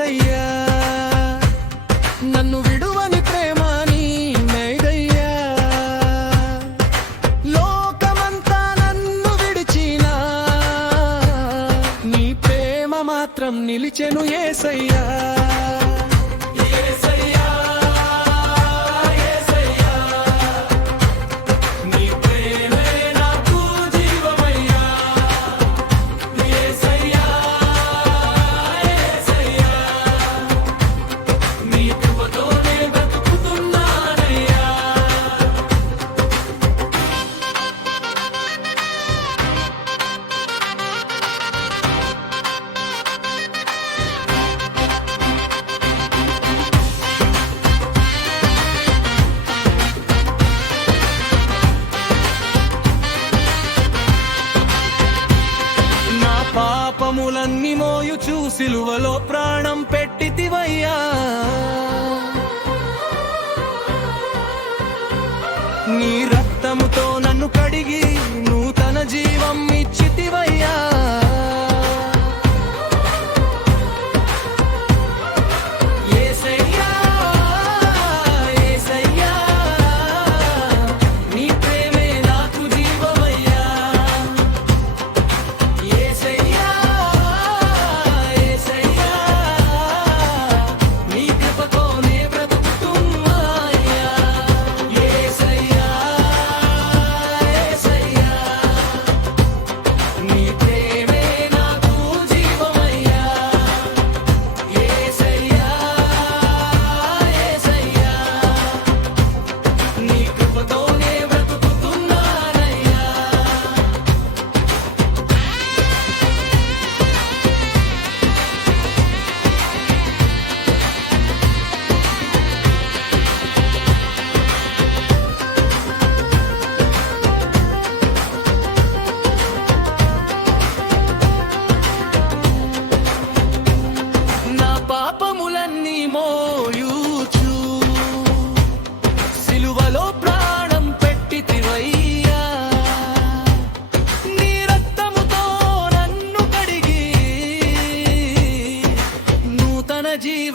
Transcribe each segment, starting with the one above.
ఉన్నావు నన్ను విడువని ప్రేమ నీ మేదయ్యా లోకమంతా నన్ను విడిచినా నీ ప్రేమ మాత్రం నిలిచెను ఏసయ్యా, పాపములన్నీ మోయుచు సిలువలో ప్రాణం పెట్టితివయ్యా. నీ రక్తముతో నన్ను కడిగి నూతన జీవం ఇచ్చితివయ్యా.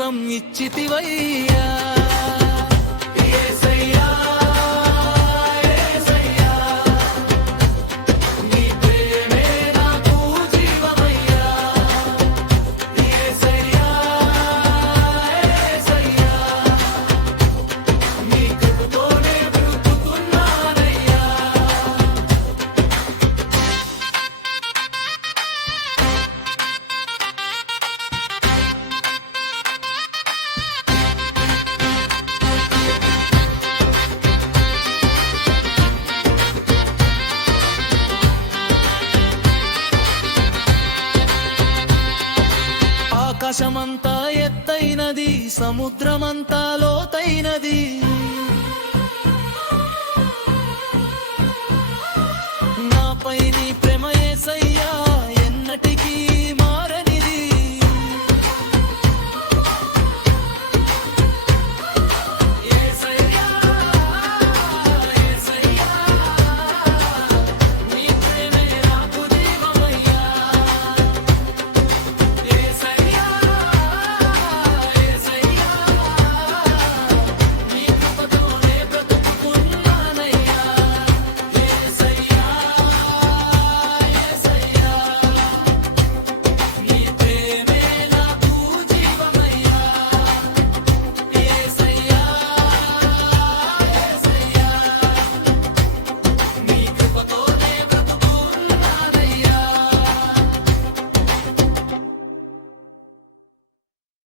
జీవం ఇచ్చితివయ్యా. ఆకాశమంతా ఎత్తైనది సముద్రమంతా లోతైనది. నాపై